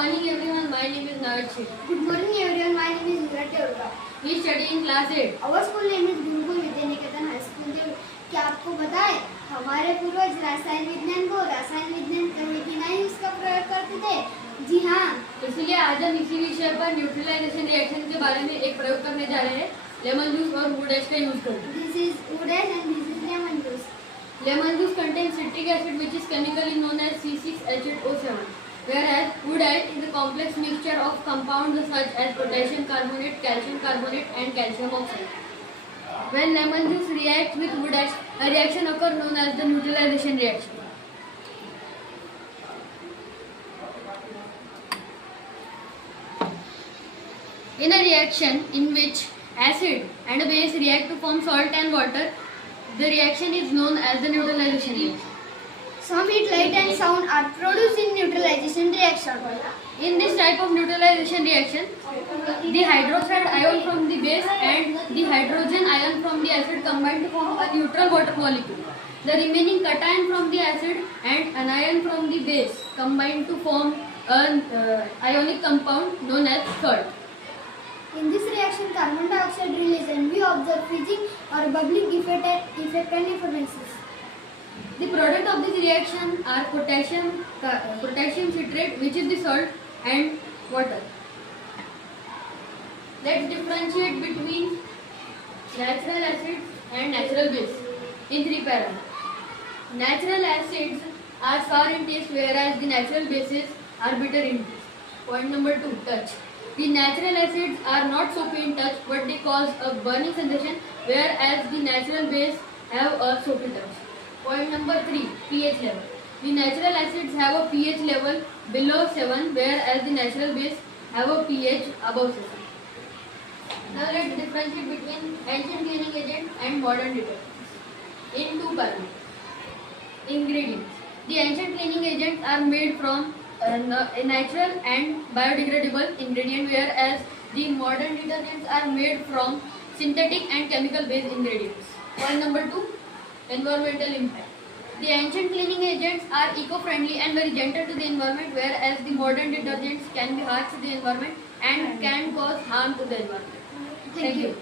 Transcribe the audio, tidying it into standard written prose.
Morning everyone, my name is Navid Sheikh. Good morning everyone, my name is Nurati Urga. We study in class 8. Our school name is Gurukul Vidyaniketan high school. क्या आपको पता है हमारे पूर्वज रसायन विज्ञान को रसायन विज्ञान कहे कि नहीं उसका प्रयोग करते थे? जी हाँ। इसलिए आज हम इसी विषय पर न्यूट्रलाइजेशन रिएक्शन के बारे में एक प्रयोग करने जा रहे हैं। लेमन जूस और वुड एश का यूज करके। This is wood ash and this is lemon juice. Lemon juice contains citric acid which is chemically known as C6H8O7, whereas wood ash is a complex mixture of compounds such as potassium carbonate, calcium carbonate and calcium oxide. When lemon juice reacts with wood ash, a reaction occurs known as the neutralization reaction. In a reaction in which acid and a base react to form salt and water, the reaction is known as the neutralization reaction. Some heat, light and sound are produced in neutralization reaction. In this type of neutralization reaction, the hydroxide ion from the base and the hydrogen ion from the acid combine to form a neutral water molecule. The remaining cation from the acid and anion from the base combine to form an ionic compound known as salt. In this reaction, carbon dioxide release and we observe freezing or bubbling effect and effervescence. The product of this reaction are potassium citrate, which is the salt, and water. Let's differentiate between natural acids and natural base in three parameters. Natural acids are sour in taste, whereas the natural bases are bitter in taste. Point number 2, touch. The natural acids are not soapy in touch, but they cause a burning sensation, whereas the natural base have a soapy touch. Point number 3, pH level. The natural acids have a pH level below 7, whereas the natural base have a pH above 7. Now let's differentiate between ancient cleaning agent and modern detergents in two parameters. Ingredients. The ancient cleaning agents are made from a natural and biodegradable ingredient, whereas the modern detergents are made from synthetic and chemical based ingredients. Point number 2, environmental impact. The ancient cleaning agents are eco-friendly and very gentle to the environment, whereas the modern detergents can be harsh to the environment and can cause harm to the environment. Thank you.